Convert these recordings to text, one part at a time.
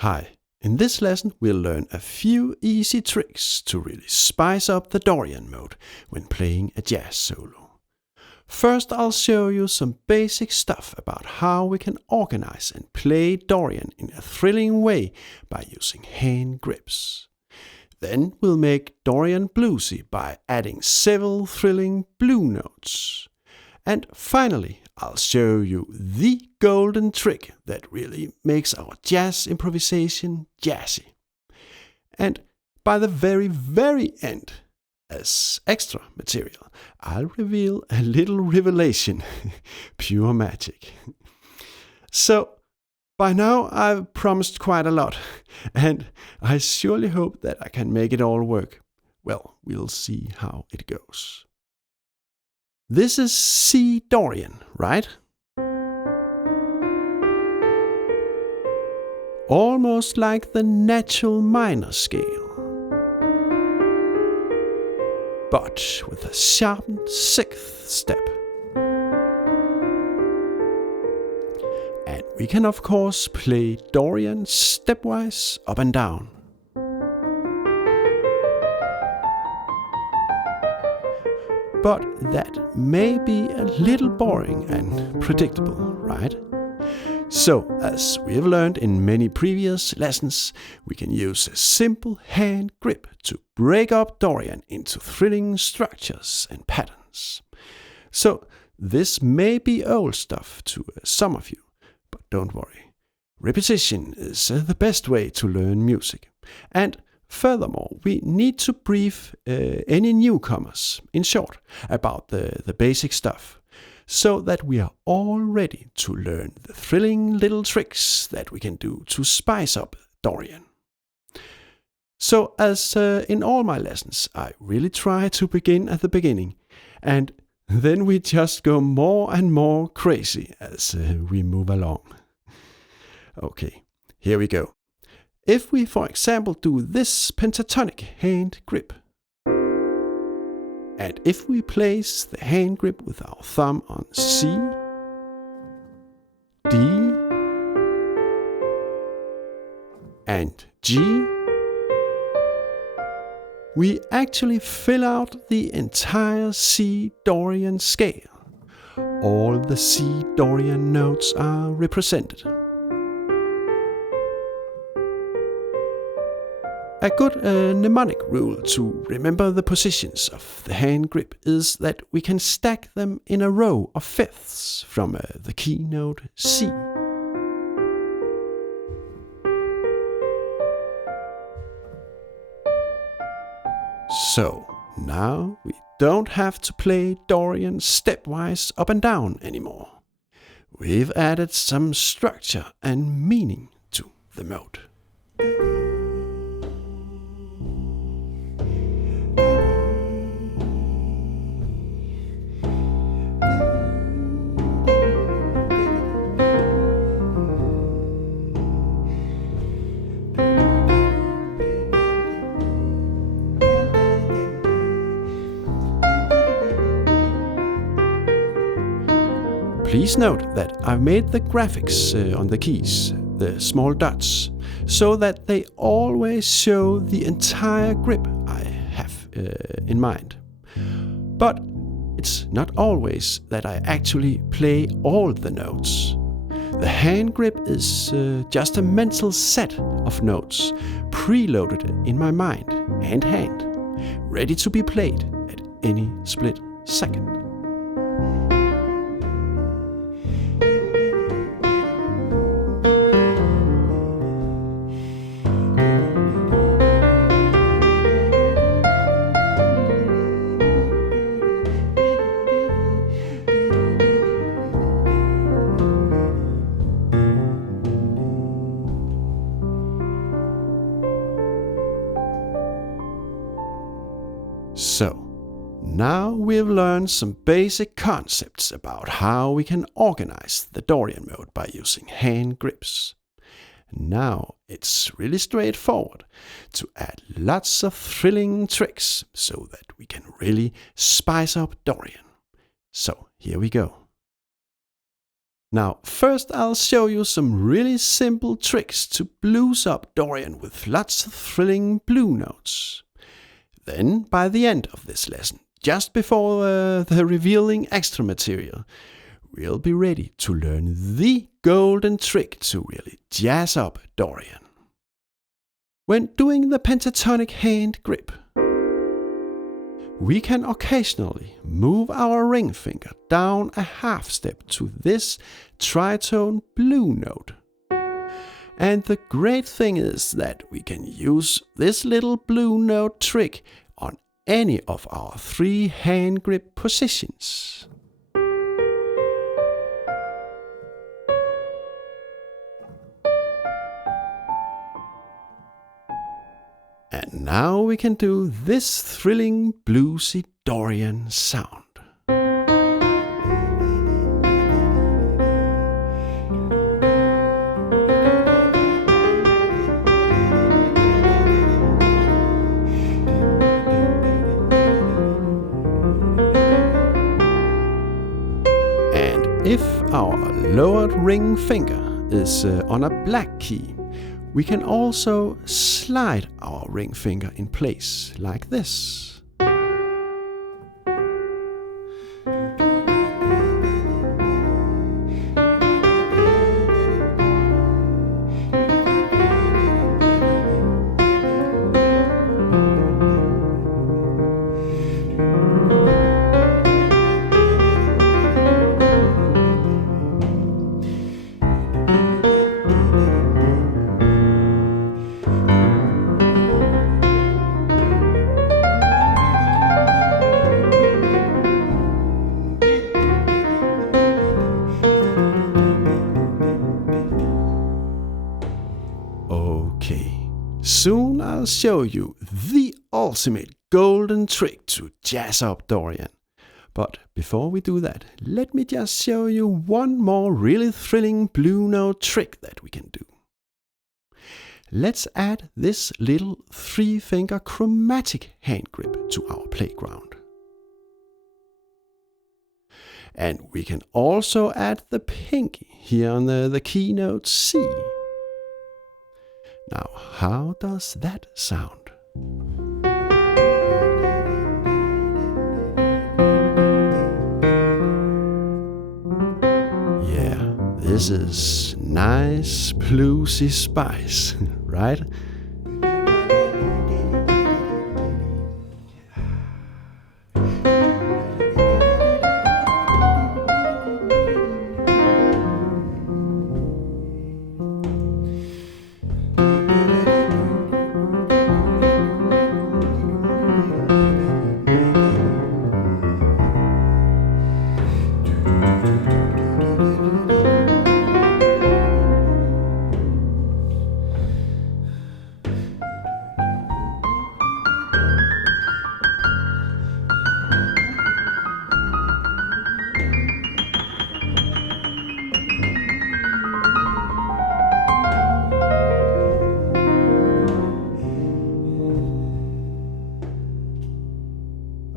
Hi, in this lesson we'll learn a few easy tricks to really spice up the Dorian mode when playing a jazz solo. First I'll show you some basic stuff about how we can organize and play Dorian in a thrilling way by using hand grips. Then we'll make Dorian bluesy by adding several thrilling blue notes. And finally, I'll show you the golden trick that really makes our jazz improvisation jazzy. And by the very end, as extra material, I'll reveal a little revelation, pure magic. So, by now I've promised quite a lot, and I surely hope that I can make it all work. Well, we'll see how it goes. This is C Dorian, right? Almost like the natural minor scale, but with a sharpened sixth step. And we can of course play Dorian stepwise up and down. But that may be a little boring and predictable, right? So, as we have learned in many previous lessons, we can use a simple hand grip to break up Dorian into thrilling structures and patterns. So, this may be old stuff to some of you, but don't worry. Repetition is the best way to learn music. And furthermore, we need to brief any newcomers, in short, about the basic stuff, so that we are all ready to learn the thrilling little tricks that we can do to spice up Dorian. So, as in all my lessons, I really try to begin at the beginning, and then we just go more and more crazy as we move along. Okay, here we go. If we, for example, do this pentatonic hand grip, and if we place the hand grip with our thumb on C, D, and G, we actually fill out the entire C Dorian scale. All the C Dorian notes are represented. A good mnemonic rule to remember the positions of the hand grip is that we can stack them in a row of fifths from the key note C. So, now we don't have to play Dorian stepwise up and down anymore. We've added some structure and meaning to the mode. Please note that I've made the graphics on the keys, the small dots, so that they always show the entire grip I have in mind. But it's not always that I actually play all the notes. The hand grip is just a mental set of notes preloaded in my mind and hand, ready to be played at any split second. So, now we've learned some basic concepts about how we can organize the Dorian mode by using hand grips. Now it's really straightforward to add lots of thrilling tricks so that we can really spice up Dorian. So here we go. Now, first I'll show you some really simple tricks to blues up Dorian with lots of thrilling blue notes. Then, by the end of this lesson, just before the revealing extra material, we'll be ready to learn the golden trick to really jazz up Dorian. When doing the pentatonic hand grip, we can occasionally move our ring finger down a half step to this tritone blue note. And the great thing is that we can use this little blue note trick on any of our 3 hand grip positions. And now we can do this thrilling bluesy Dorian sound. And if our lowered ring finger is on a black key, we can also slide our ring finger in place like this. Soon I'll show you the ultimate golden trick to jazz up Dorian. But before we do that, let me just show you one more really thrilling blue note trick that we can do. Let's add this little 3-finger chromatic hand grip to our playground. And we can also add the pinky here on the key note C. Now, how does that sound? Yeah, this is nice bluesy spice, right?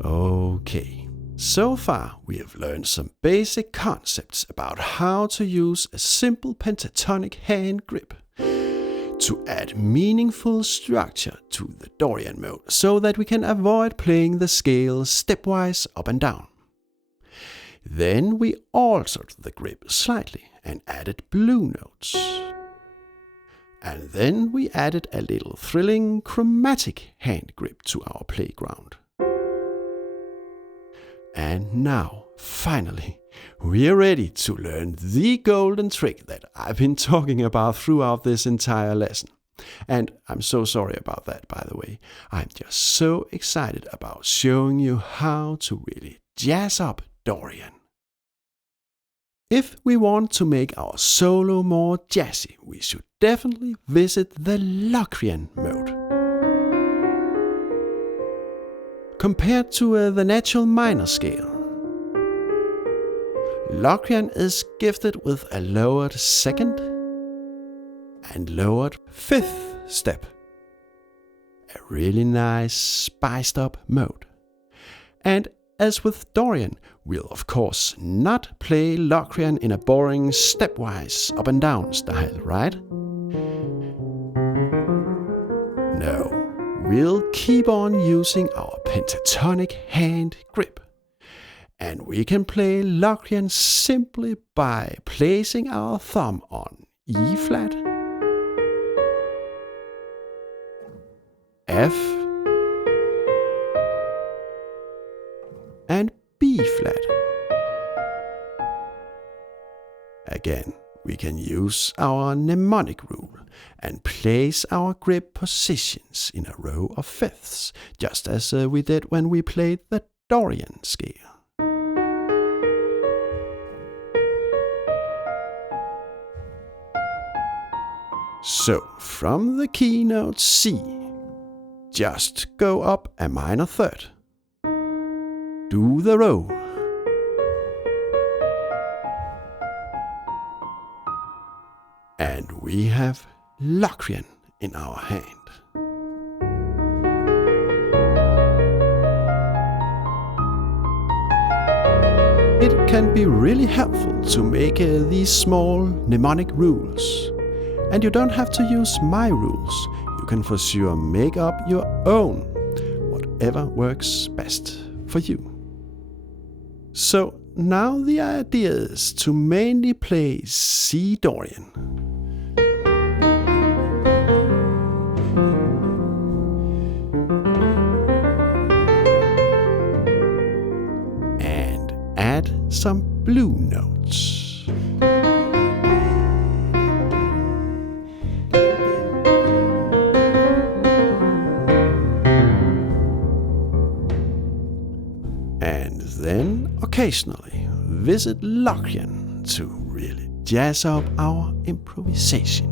Okay, so far we have learned some basic concepts about how to use a simple pentatonic hand grip to add meaningful structure to the Dorian mode so that we can avoid playing the scale stepwise up and down. Then we altered the grip slightly and added blue notes. And then we added a little thrilling chromatic hand grip to our playground. And now, finally, we are ready to learn the golden trick that I've been talking about throughout this entire lesson. And I'm so sorry about that, by the way. I'm just so excited about showing you how to really jazz up Dorian. If we want to make our solo more jazzy, we should definitely visit the Locrian mode. Compared to the natural minor scale, Locrian is gifted with a lowered 2nd and lowered 5th step. A really nice spiced up mode. And as with Dorian, we'll of course not play Locrian in a boring stepwise up and down style, right? No, we'll keep on using our pentatonic hand grip. And we can play Locrian simply by placing our thumb on E flat, F, and B flat. Again, we can use our mnemonic rule and place our grip positions in a row of fifths, just as we did when we played the Dorian scale. So, from the key note C, just go up a minor third. Do the row. And we have Locrian in our hand. It can be really helpful to make these small mnemonic rules. And you don't have to use my rules. You can for sure make up your own, whatever works best for you. So now the idea is to mainly play C Dorian. And add some blue notes. And then occasionally visit Locrian to really jazz up our improvisation.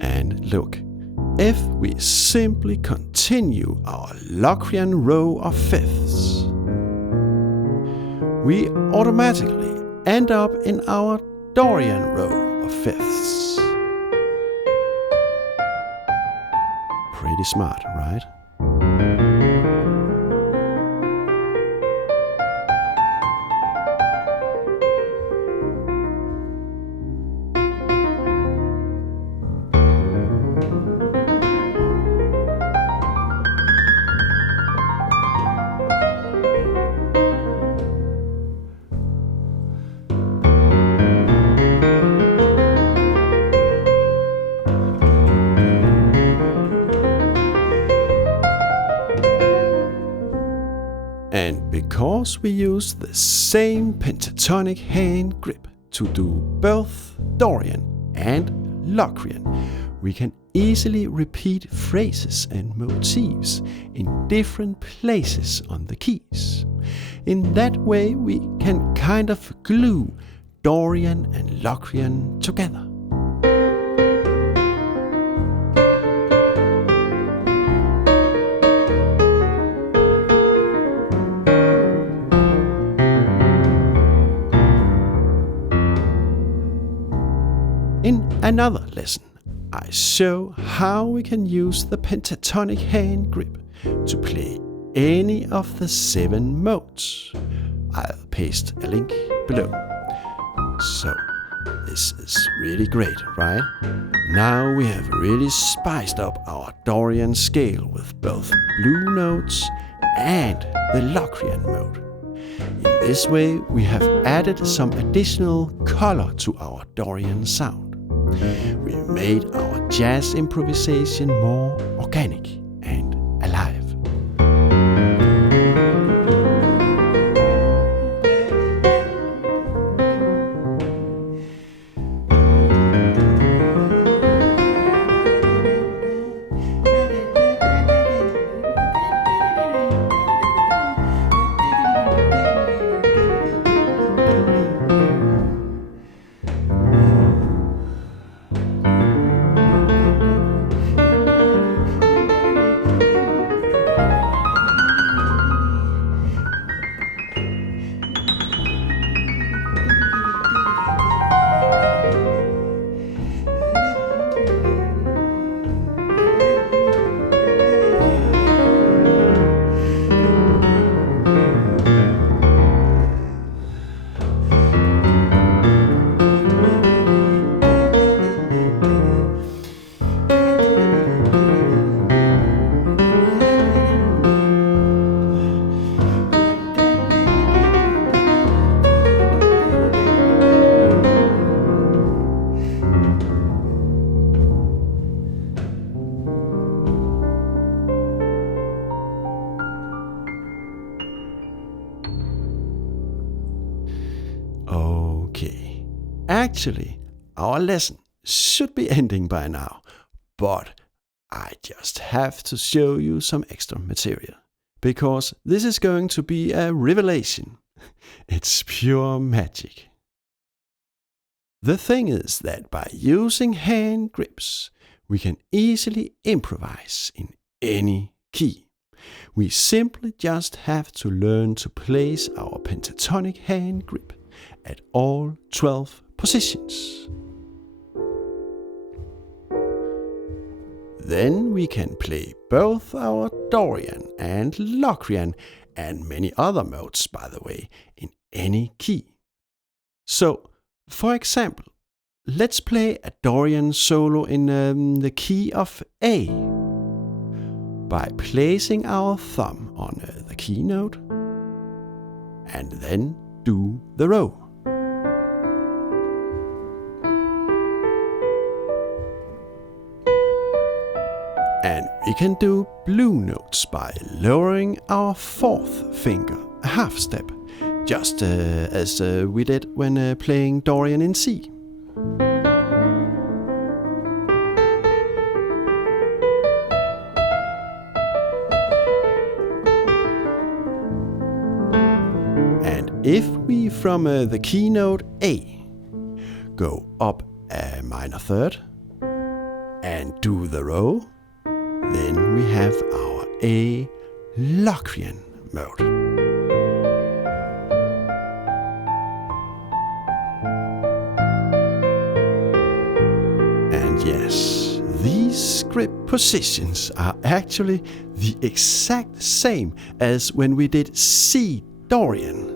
And look, if we simply continue our Locrian row of fifths, we automatically end up in our Dorian row of fifths. Pretty smart, right? And because we use the same pentatonic hand grip to do both Dorian and Locrian, we can easily repeat phrases and motifs in different places on the keys. In that way, we can kind of glue Dorian and Locrian together. In another lesson, I show how we can use the pentatonic hand grip to play any of the 7 modes. I'll paste a link below. So, this is really great, right? Now we have really spiced up our Dorian scale with both blue notes and the Locrian mode. In this way, we have added some additional color to our Dorian sound. We made our jazz improvisation more organic and alive. Actually, our lesson should be ending by now, but I just have to show you some extra material, because this is going to be a revelation. It's pure magic. The thing is that by using hand grips, we can easily improvise in any key. We simply just have to learn to place our pentatonic hand grip at all 12 positions. Then we can play both our Dorian and Locrian, and many other modes, by the way, in any key. So, for example, let's play a Dorian solo in the key of A by placing our thumb on the key note and then do the row. And we can do blue notes by lowering our fourth finger a half step, just as we did when playing Dorian in C. And if we from the key note A go up a minor third and do the row, then we have our A Locrian mode. And yes, these grip positions are actually the exact same as when we did C Dorian.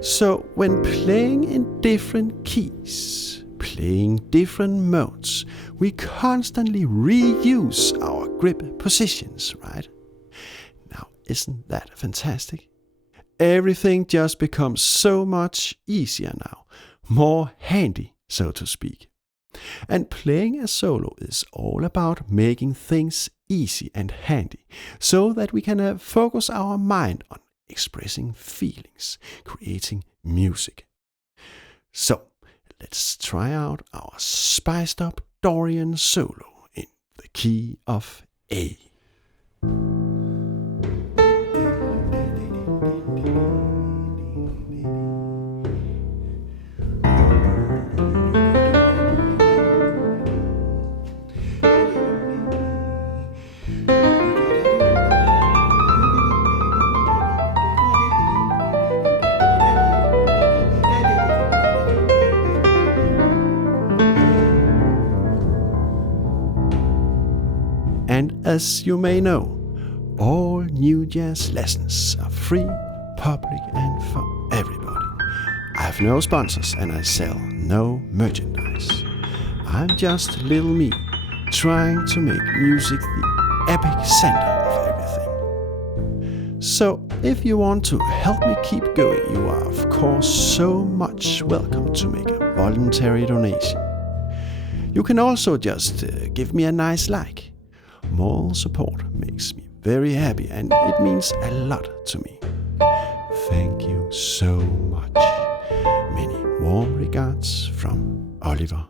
So when playing in different keys, playing different modes, we constantly reuse our grip positions, right? Now, isn't that fantastic? Everything just becomes so much easier now, more handy, so to speak. And playing a solo is all about making things easy and handy, so that we can focus our mind on expressing feelings, creating music. So, let's try out our spiced up Dorian solo in the key of A. And as you may know, all new jazz lessons are free, public, and for everybody. I have no sponsors and I sell no merchandise. I'm just little me, trying to make music the epic center of everything. So if you want to help me keep going, you are of course so much welcome to make a voluntary donation. You can also just give me a nice like. More support makes me very happy and it means a lot to me. Thank you so much. Many warm regards from Oliver.